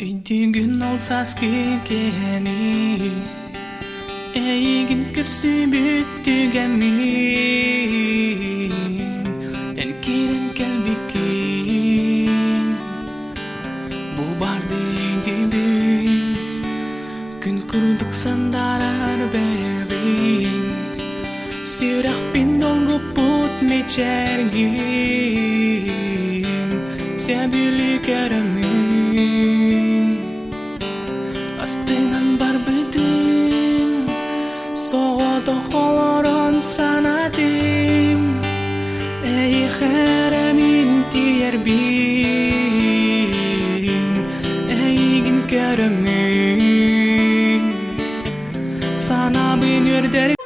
Öydüğün olsas kekeni Eygin kırsı büttügemin Elkiren kelbikin Bu bardı öydüğün Gün kurduk sandarar berin Sirah pindol guput mecergin Sebili keremin Astından barbedin Soğudu holoron sanatim Ey keremin tiyerbin Eygin keremin Sana binir derim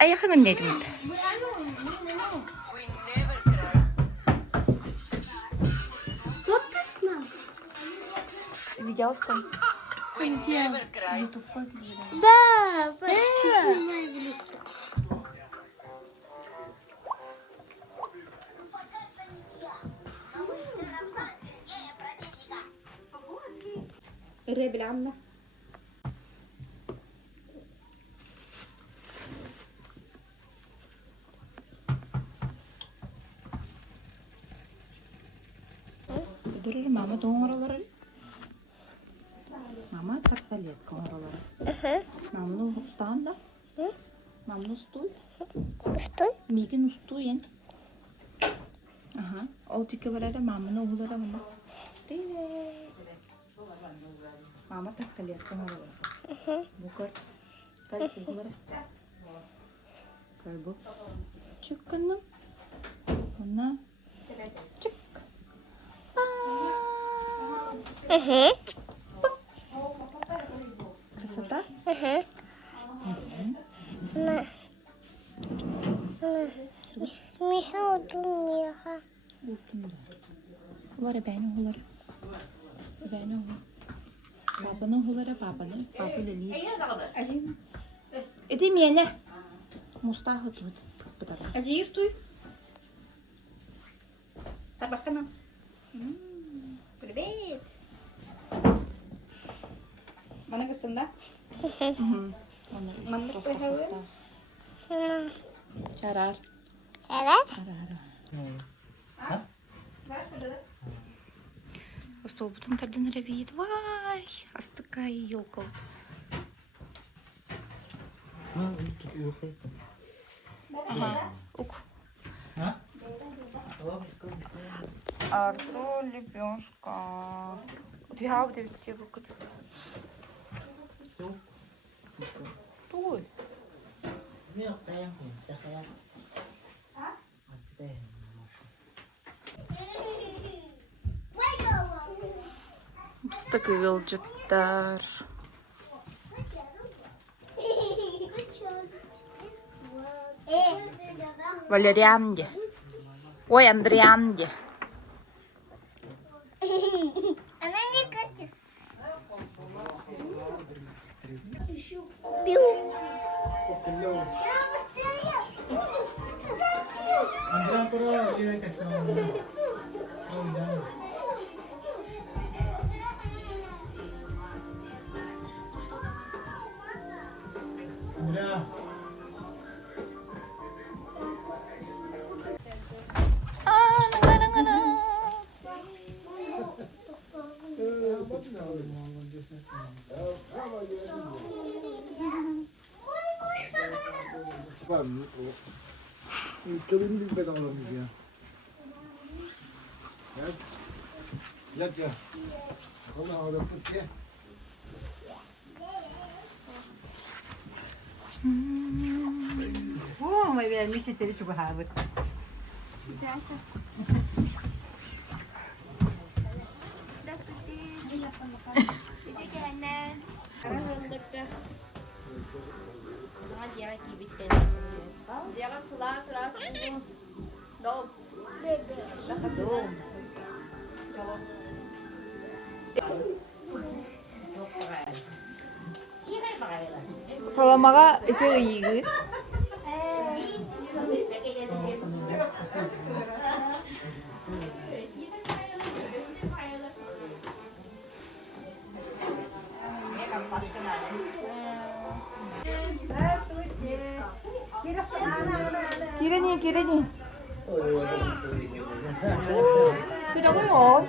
Ayakın neydi bu? Видео ставь. Да, снимай близко. Ребля. Durur mama doğum oraları. Mama sastalet oraları. Mamnu standa. Mamnu stoy. Стой. Migin ustuyen. Aha. O tike varada mamnu oğullara mama. Evet. Mama sastalet oraları. Bukar. Kal oğullara. Kal bu. Çıkınım. Ona. Çık. Красота? Миха удумиха. Var ben oğulları. Ben oğulları. Papanın oğulları papanın. Papa leli. Acım. Edim yene. Mustafa tut. Acı istuy. Tabakana. Привет. Mana gustunda? Mana pehawin? Charar. Evet. Столбутун тардан ревит. Вай, астыкай елка. Ага. Ук. Артро лепешка. Вот я вот эти тебе как-то. Ой. Мыстык велжиктар. Валерианде. Ой, Андрианде. Она не катит. Körün bir bedavalarımız ya. Gel. Gel gel. Allah Allah tut ye. Oh, my God, mi siete dicho bajar. Саламага эке ыйыгы. Kireni, kireni. Cái đó mới ổn.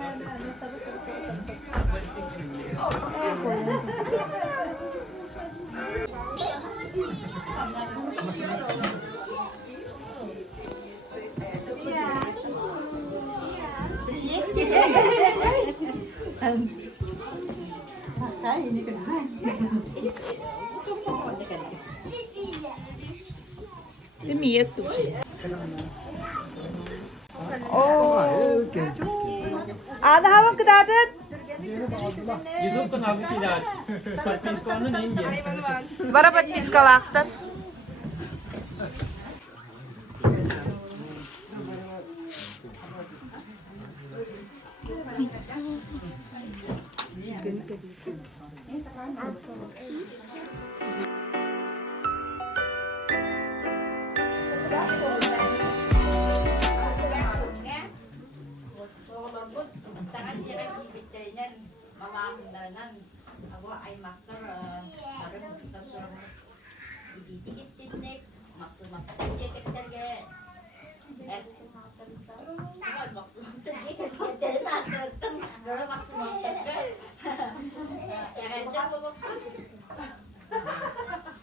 Cái mía tụi. Ada hava kıdadet. YouTube kanalı kiler. Patpiskonun inge. Bara подпискалахтар.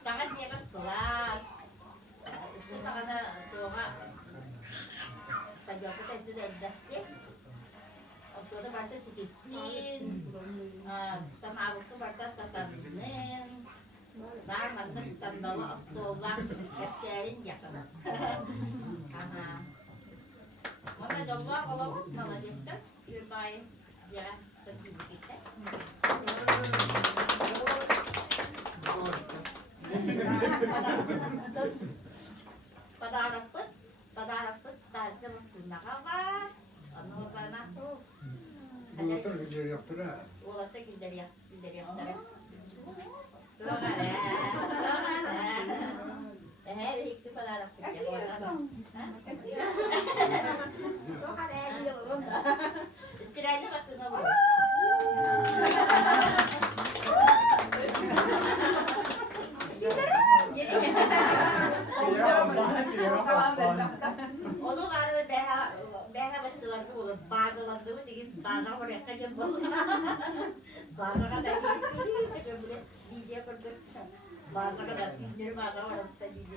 Sangat dia kan selas. Sudah karena tua mak. Tajam kita sudah dah ya. Aku tu baca sikistin. Sama aku tu baca satanen. Nah, mana sandawa astolah kesiarin ya kan. Karena mana coba kalau mana gestar supaya dia pergi kita. Pada tajam sunakaba. Ano ba na? Motor gidiyor yaptıra. Ulat gideri tara. Hikti pada rapat ya. Istirahatnya masih nggak. Onu karı beha başçılar olur. Bazıları digin bazı oraya kaçın bol. Bazı kadar böyle DJ kurdu. Bazı kadar dinler bazı orada DJ.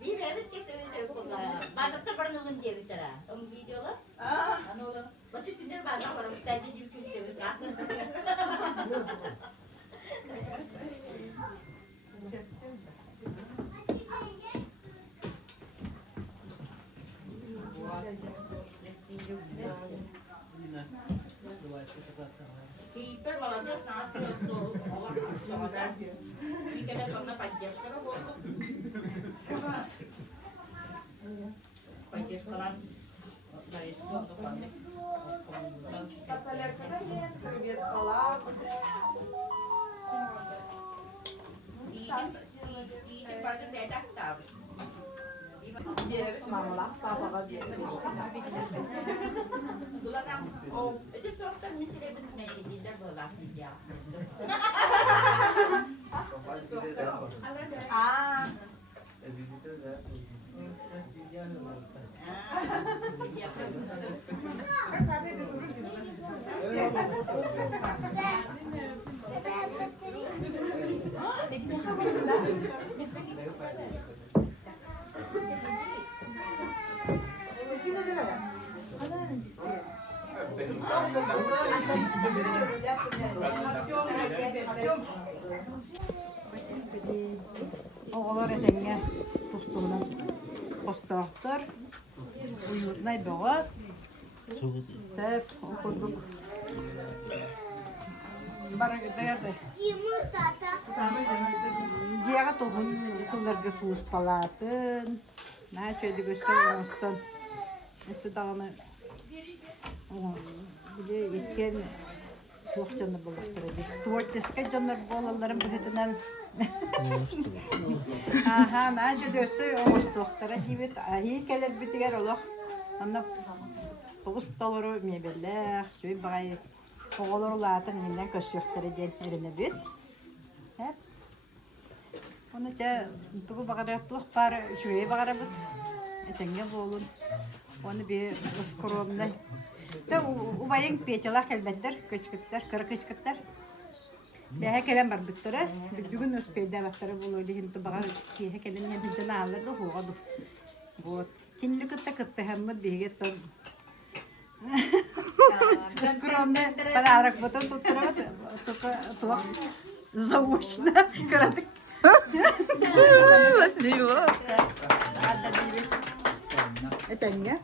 Bir evet kesinlikle kolla. Bazı da pernah diye bir tara. O videolar. Ano orang. Baca dinler bazı orang tadi juga sesuatu kasar. Keeper malah dia nanti so orang soalnya ini kada pernah pajas karena bodoh. Pajas kalan dari itu untuk panik. Ini pada beda sekali. Oh, itu soalnya mencari benar tidak boleh dijak. Ah. Oğlar etenge postuğuna postağıtır. Uyurtnay doğar. Sep okuduk. Bara dayadı. Ciğer tohum sınırga sus palatın. Ne şöyle göster olmuştan. Şu dağını bir de yetken çok canlı buluşturdu. Tuvaçeske canlı bolaların birisinden. Aha, ne şöyle göster olmuş doktora gibi. Ahi keler bitiger olur. Anna Ustaları mebeller, şöyle bagay oğullarlatın minden köşükteri den erine düz. Hep. Onu ça bu bagay tuh par şöyle bagay bu. Etenge bolun. Onu bir uskurumda. Da u bayın peçeler kelbetler, köşkütler, kırık köşkütler. Behe kelen var bittere. Bugün öspeyde baktara buluyordu hindi bagay behe kelen yedi alırdı hoğadı. Bu kinli kıtta hem bihe ton. Скромно подарок, потом тут только заочно городок. Это не?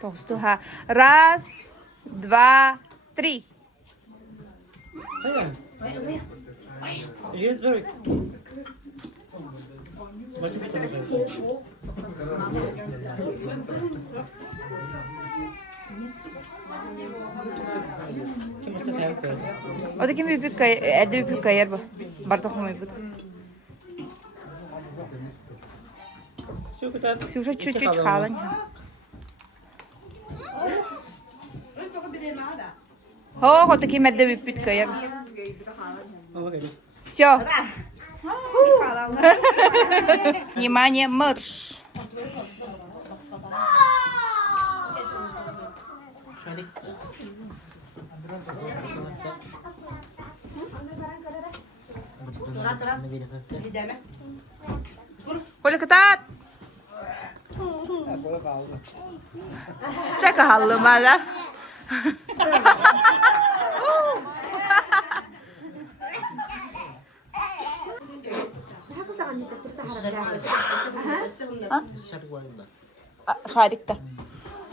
Толсту, ха. Раз, два, три. Sayang. Lihat sorry. Macam macam. Cuma saya kan. O da kim büyük kayar, elde büyük kayar bu. Bardak mı bu? Все kita. Ксюша чуть-чуть халань. О, таким elde büyük kayar. Oh, okay. Все. Внимание, марш. Boleh ketat. Cek halu malah. Şarikta.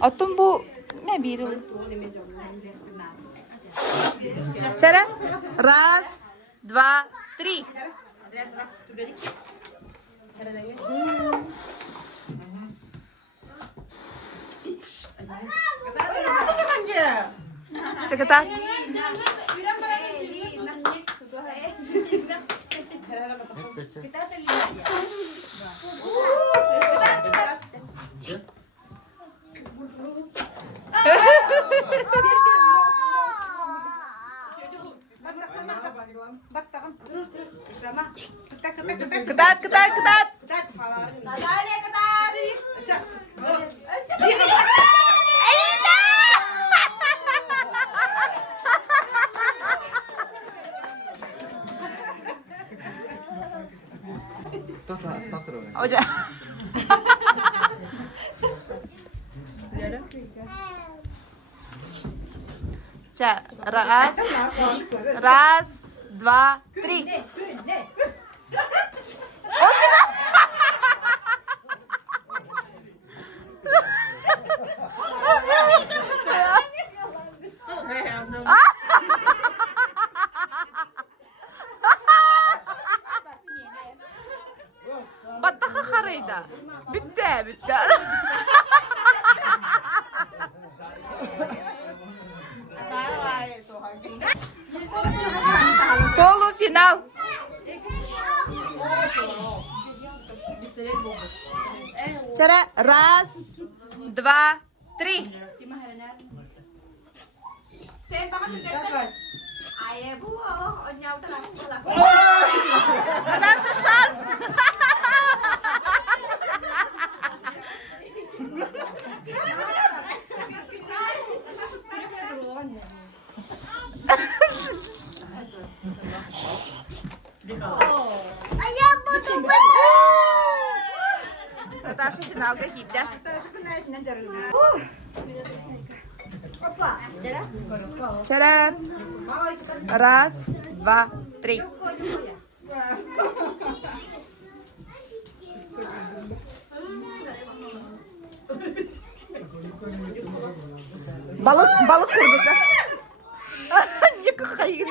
Atın bu ne biri? Çere. Раз, два, три. Çekatan. Ketat. Hoca. Раз, два, три. Battaka karıydı. Bitti. Полуфинал. Cara, раз, два, три. Наташа, шанс. Наташа финалга gitti. Cara, раз, два, три. Balık kurduk da. Ne kakayı.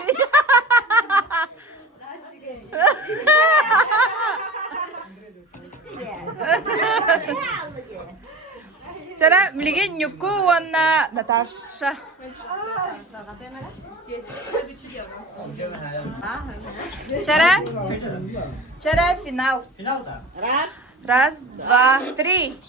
Cara, melihat nyuku warna Natasha. Чара? Чара, финал. Final tak? Раз, два, три.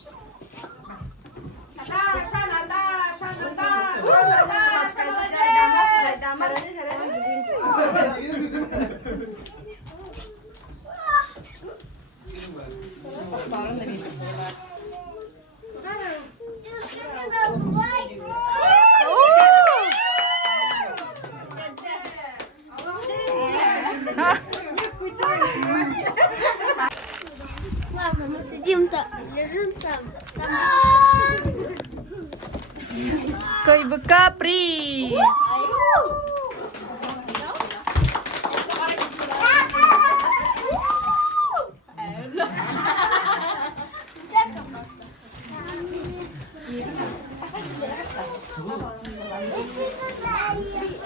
Ладно, мы сидим там, лежим там. Той бы каприз.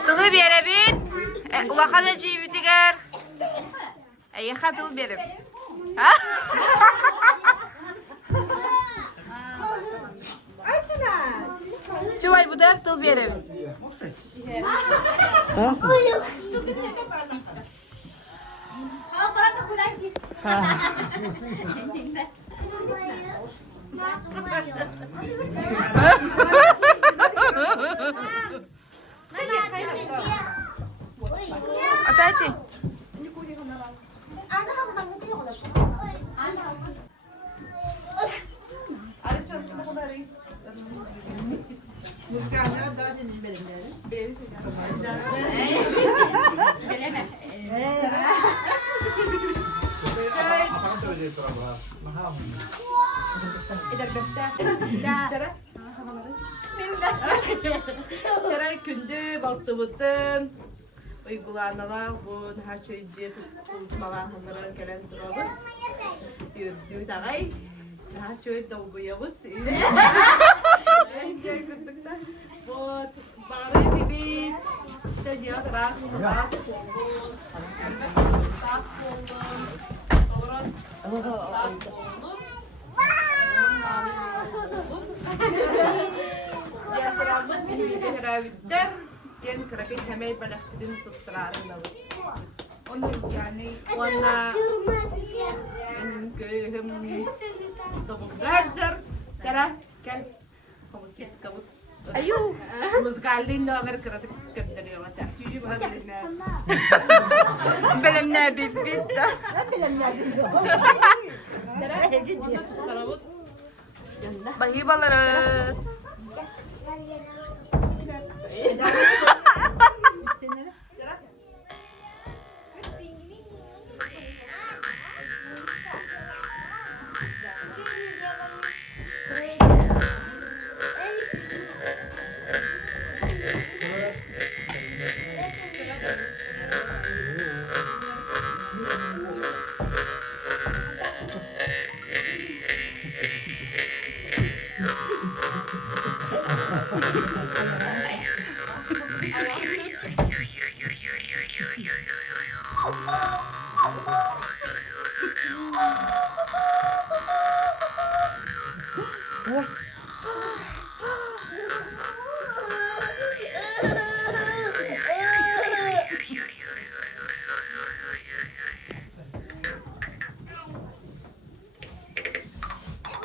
Тылы беребит. Улахана жибитигер. Эйха тыл береб. Чувай будар тыл беребит. Отойди. Çaray kündü baktığımızdan uygulanalar bu her şey tutmalar onlara gelen duralım. Yürüdüğü dağay her şey dolguyavuz. Bu bağırı gibi işte cihat ras polun, tas polun, orası tas polun. Yasıramın dinleyiciler heravitler diyen kırakı hemen balastidin tutturarım da onun yani ona benim köyüm topuk gajar cara gel kamu sis kabut ayo muskalin da agar kıratık gönderiyor maça çünkü bu haberine Benim ne bibit. cara Bahi baları.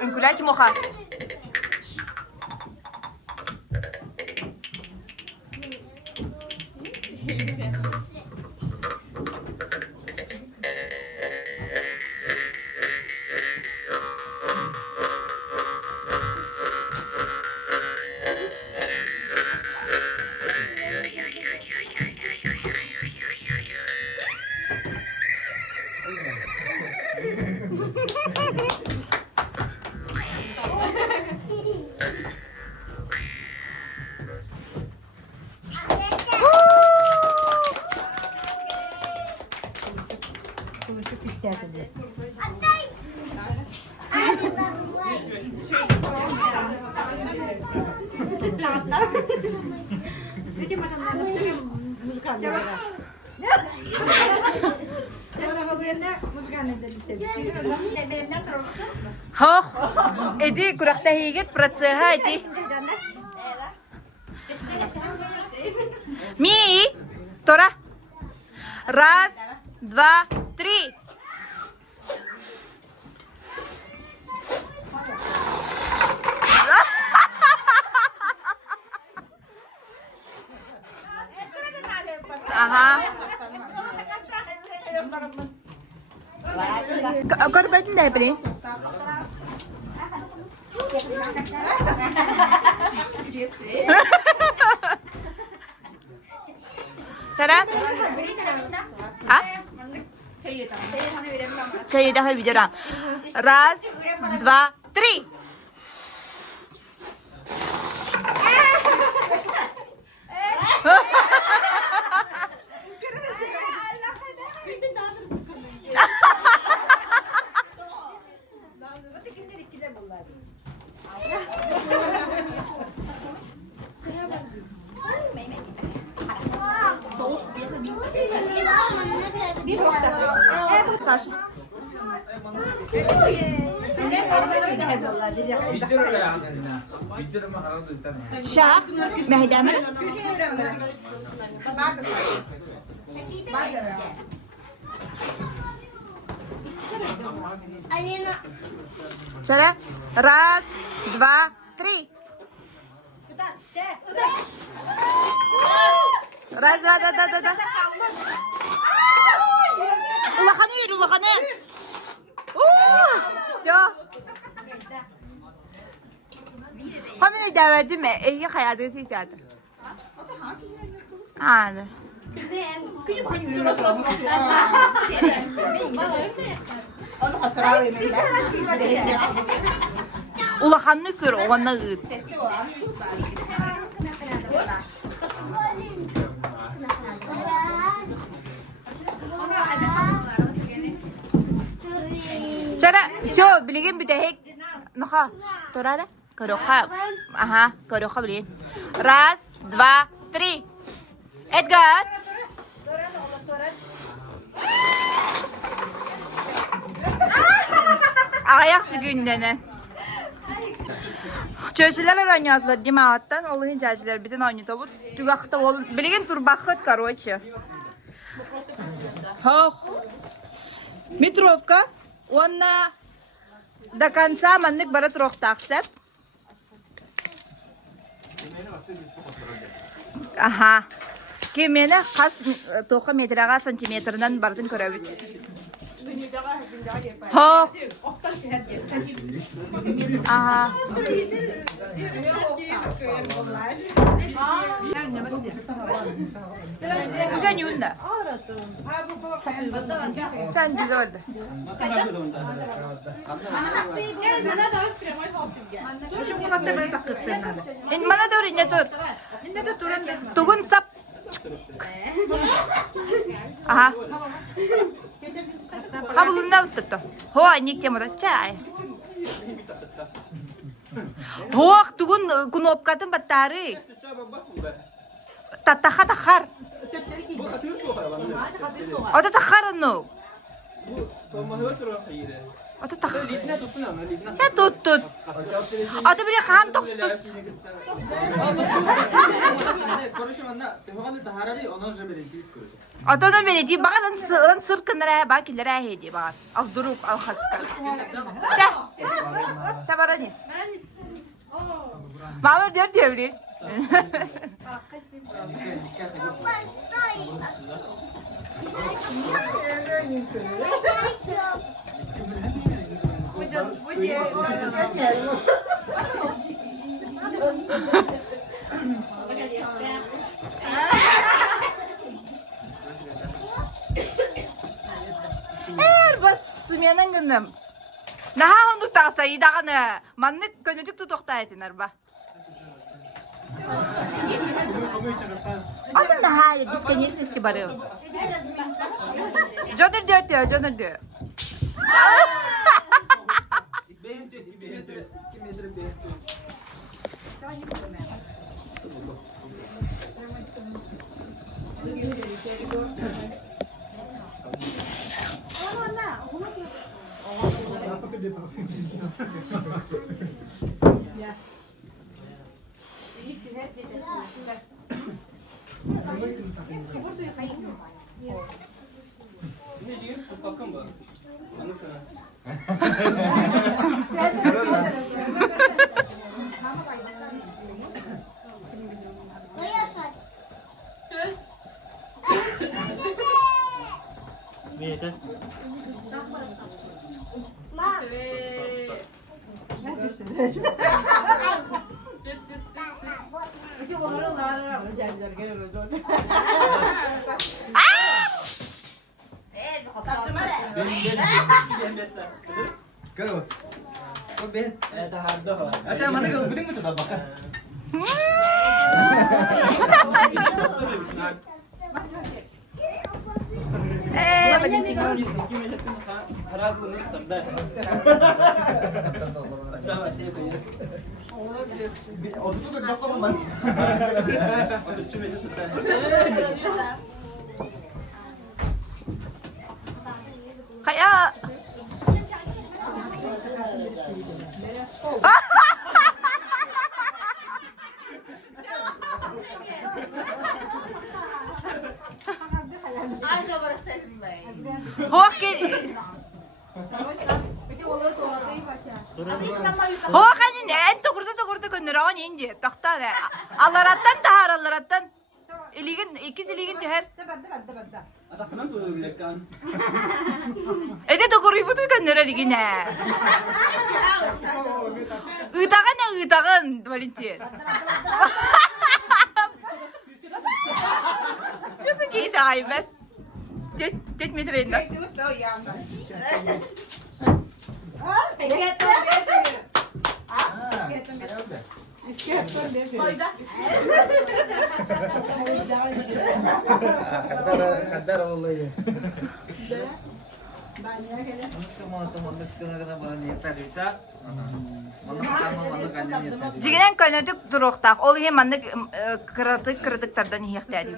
Enculate mojar. Çok isterdim. Видимо, там надо музыкальный играть. Hoh. Edi kurakta higit pratseha edi. Mi? Tora. Раз, два, три. Ага. Корбетин дай при. Tara. А? Чай давай видео. Раз, два, три. Taşı. Şah, Mehdi'nin. Алина. Çara. Раз, два, три. Раз, два, да. Ulakanı ver, ulakanı. Все. Hamile davet mi? İyi hayatı tiyatro. Hadi. Ulakanı kır, ona git. Çara, все, bilgin bir de hek. Naha, torara, karoka. Aha, karoka bilgin. Раз, два, три. Edgar. Ayak gündene. Çöşüler oynayatlar cemaattan. Allah'ın cahçılar bütün oynayatlar. Tügakta ol. Bilgin turbakıt, короче. Hoh. Mitrovka. Ona до конца маннык бара трохтақсып. Аха. Кемені қас тоқы метраға сантиметрінен бардың көрәбіт. Хоқ. Аха. Уже не унда. Sen güzel oldu. Mana dur, inne dur. Tugun sap. Aha. Ha bulundu tuttu. Ho annik temada çay. Ho tugun kunopkatın battarı. Takhar. O da takhar onu. O da takhar. Sen tut. O da bile kan tos. O da bile değil. Bakın sırkınlara bakilere hediye bak. Avduruk al haska. Çabaranis. Mamur diyor bile. Bas menin günüm. Naha onduk taqsa idağını. Manlık könüdük tutukta etiner ba. Adı naha бесконечности barı. Canır diyor. Miyete. Karo. Kau ben. Tahardo. Ada mana kau penting macam apa? Oh tu kan dapat mana? Kaya Huwag Huwag kanin en tukurdu könüragan indi. Takta ve. Allarattan tahar allarattan. İkisi iligin tüher. Ede tukuruyu butu könüra ligine. Itağın ne itağın Valentin. Çok iyi de ben. Jet metreyinden. Kadar vallahi. Teman-teman kena banyak tadi tak. Mana sama mana kanya. Jiginen köynedik duruqtaq. Ol hemandık kırdıklardan hiyaktadi.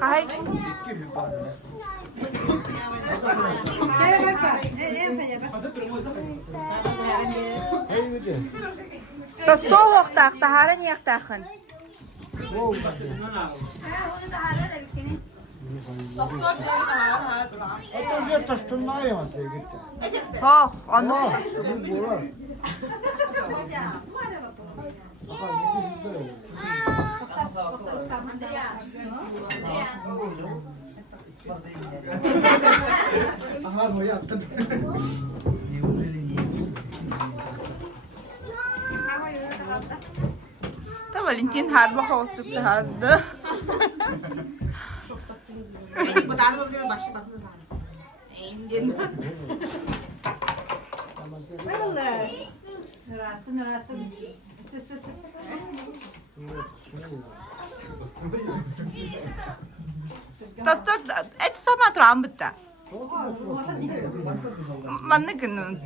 Kay. Tosto hoqtaq, taharan hiyaktaqın. Atau tas tunai yang tu gitu. Hoq, onu. Bola. Ahar hoya aptan. Ta Valentin har bak olsun tahadı. Tastor et soma tram bitti. Manne günün.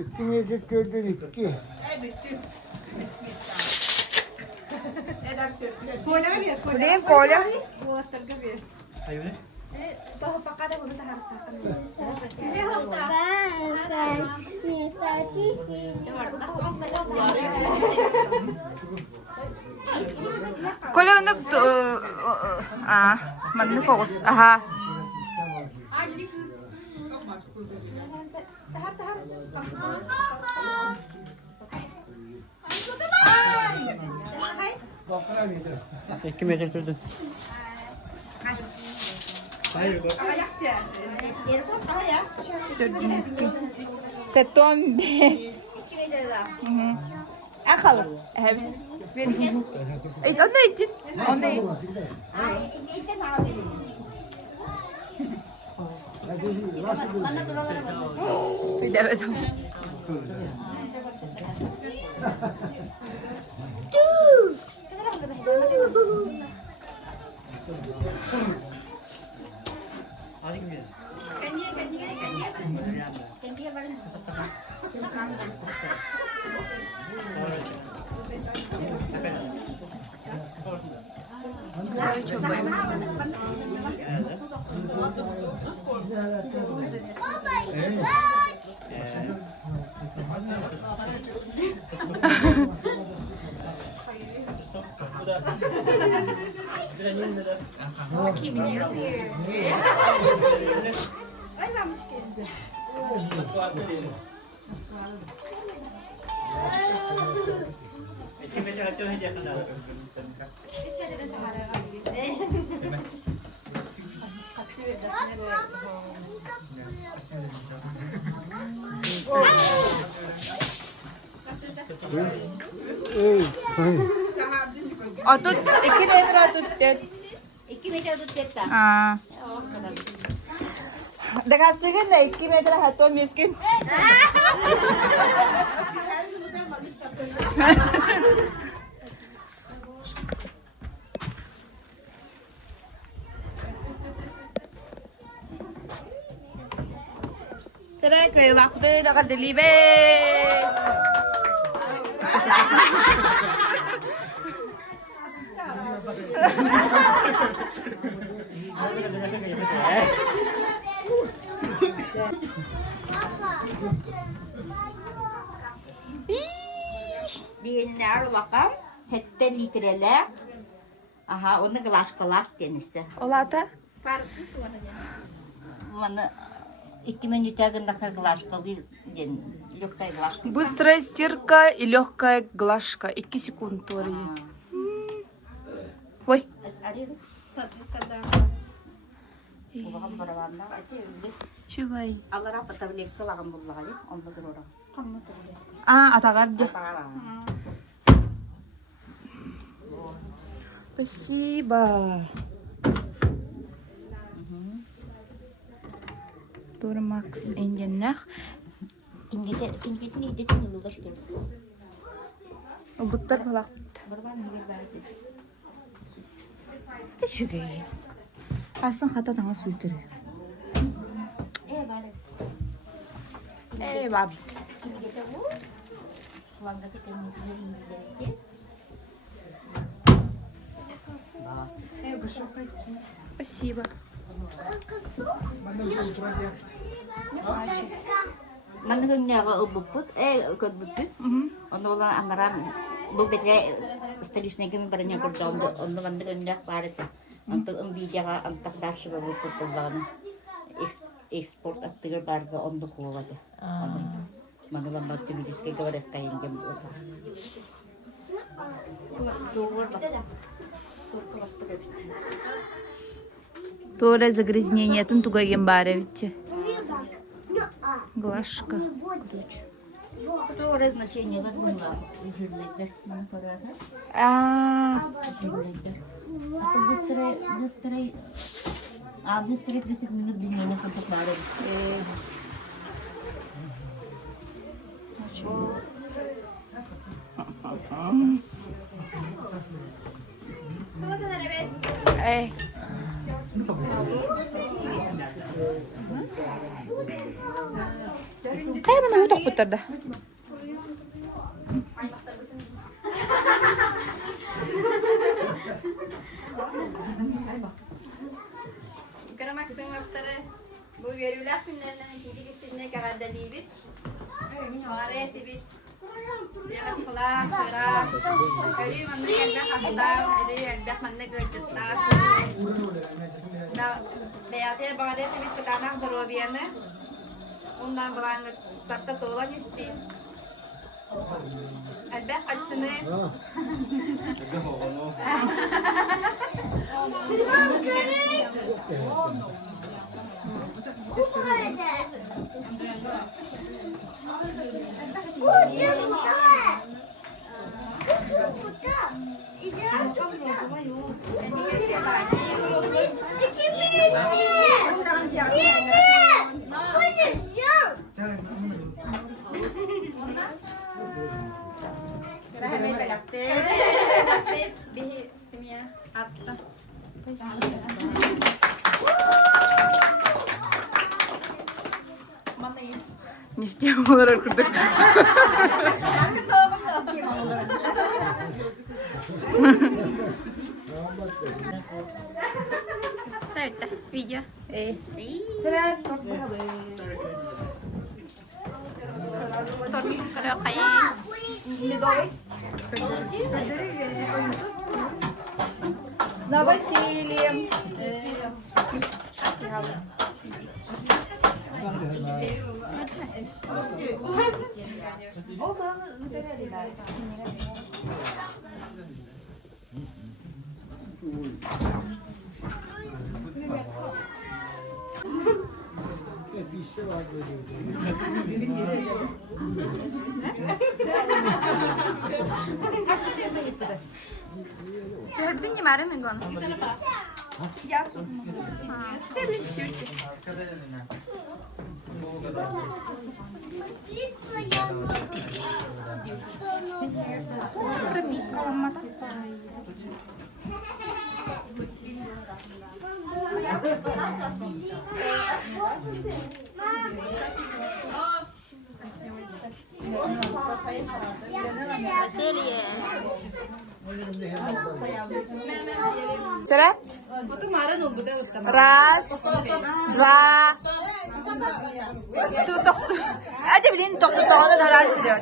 İki mezek gördün iki. Kulen kola. Ayo ni. Kola untuk manne fokus. Aha. Bakara mıydı? 2 metre sürdü. Seton bes. Akal. Evet. Onu etin. Onu et. Bir de evet. Hadi gidelim. Ay çabayım. Atut 2 metre atut. 2 meter tutetta. Ah. Dekastigin na 2 metre hato miskin. Tara, kayo lakto nakadeliver. Bihinler bakalım. Hette litreler. Aha onu glas denizse. Olata? Bana 2 минуты гындака глажка ден легкая глажка. Быстрая стирка и легкая глажка. 2 секунд тории. Ой. Улаган барабанна ате Чувай. алара патавлек цалаган буллагали онда гырора. Камна табыле. А, атагарди. Спасибо. Durmax engenler. Кингете не идете не луда что ли? Буттар балак. Барабан нигер барыты. Течигей. Асын хата таңа сүйтер. Бары. Баб. Кингете бу. Ланга кетен Спасибо. Mana gengnya ubuput kebuput. Ono wala angaram bubet kay stalisnya kami pada nyakot daun ono kan gengnya paret. Untuk ambilnya ka ang takdas sa ubuput paglagan export at tigar parga ono ko wala. Mana lambat kami diskay kawaret kain kami. Тоже загрязнение. Тун тугайген баре видите. Глажка. Ключ. Тоже значение возьмила. Быстрее 30 минут длиннее, как поклали. Эй. Mana udah putar dah. Kara Maksim Aktar'ı bu görevler günlerinden ikinci gittiğine kadar da değiliz. Şöyle biz Jangan kelas, keras. Jadi mana yang dah kasar, ada yang dah mana kejetar. Nah, beatir banget itu bis sekarang berobiannya. Ondan berangkat takta tolan istin. Ada kaçını. Нефтяной курдук. Ставить-то видео. Sorry, kalau kayak новосельем. Gördün mü Meryem Engon? Cerah? Раз, два, тук. Aja bilin tok da ras video. 3.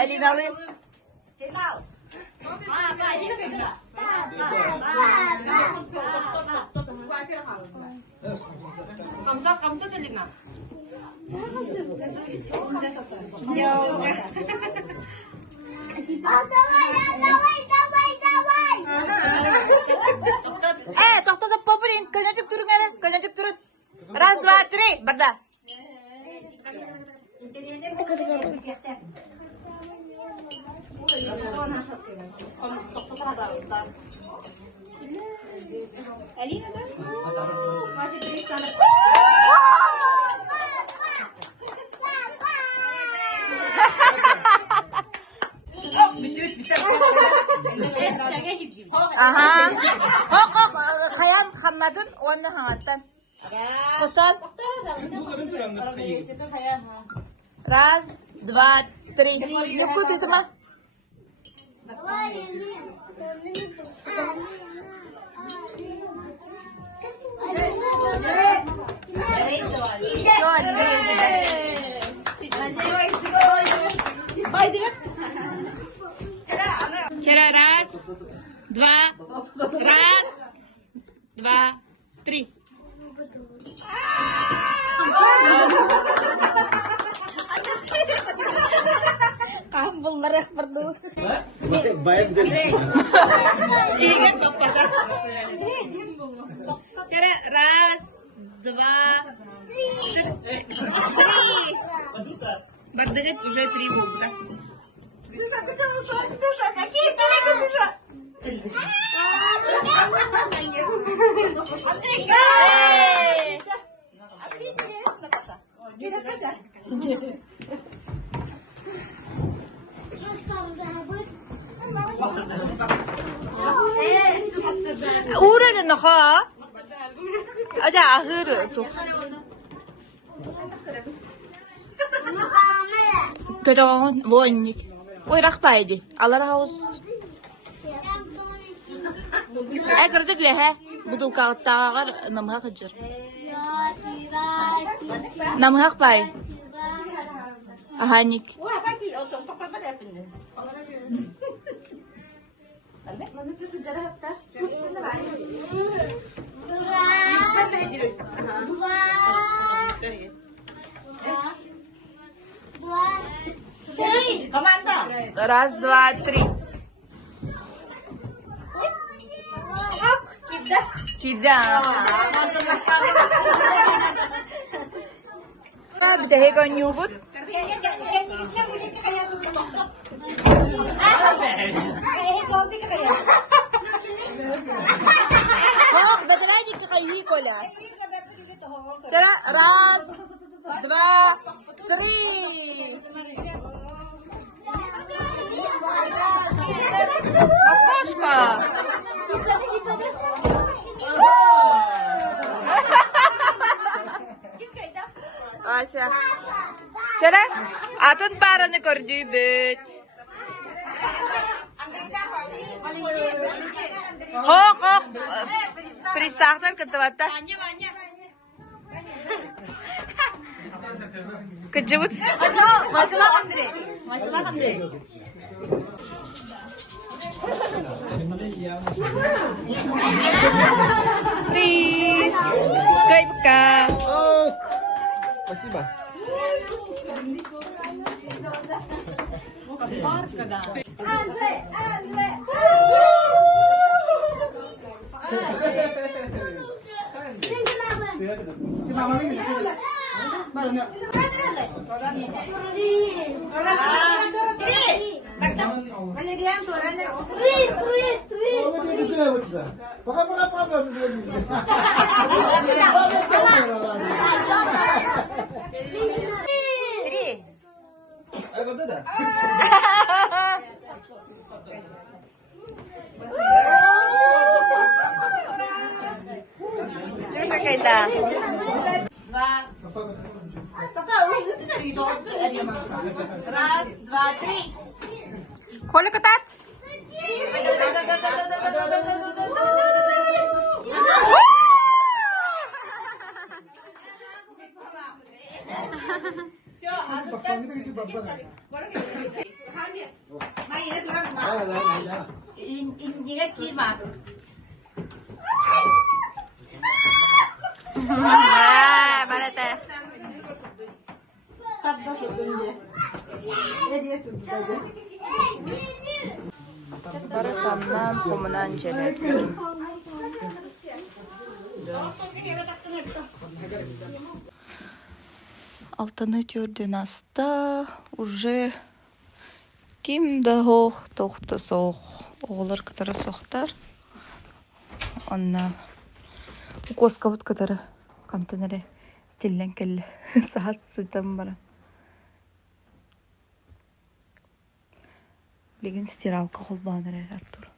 Elini alayım. To'xtatib popiring, ko'zatib turing ana, ko'zatib turib. Раз, два, три, birda. Aha. Hok, kayam hammadın, onu hangattan. Kusal. Раз, два, три. Yukut itu mah. Cara раз, два, три. Kampung merah perlu. Ingat bapak. Cara раз, два, три. Бардагет уже 3 года. Ксюша, какие коллеги, Ксюша? Uğradı ne ha? Aja ahır tu. Kedon vonik. Oy rakbaydı. Allah razı olsun. Agarda güya he. Budul kağıttağı namha kıcır. Namha bay. Ahanik. Раз, два, три. Кида. Bisa hego nyubut. Oh, betul aja kayak hikola. Tera, раз, два, три. Окошко. Ася. Çara, atın paranı gördüğü büt. Hok. Pristahtır kıtıvatta. Кыджыбыт. Рис. Кайбка. Спасибо. Раз, два, три. Коля катат. Индига кима. Балете. Баратаннан хомунан желет. Алтыны төрден аста уже ким да хох тохты соқ. Оғылар кытары соқтар. Онна укоска вот кытары кантынары тиллен келі саат сытам бара. Леген стиралка қолбаныр Артур.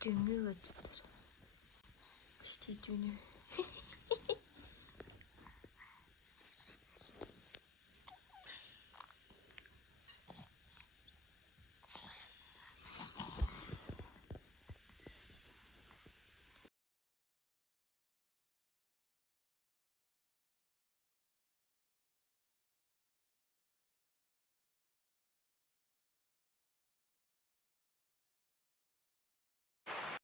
Düğümü açtır. İşte düğümü.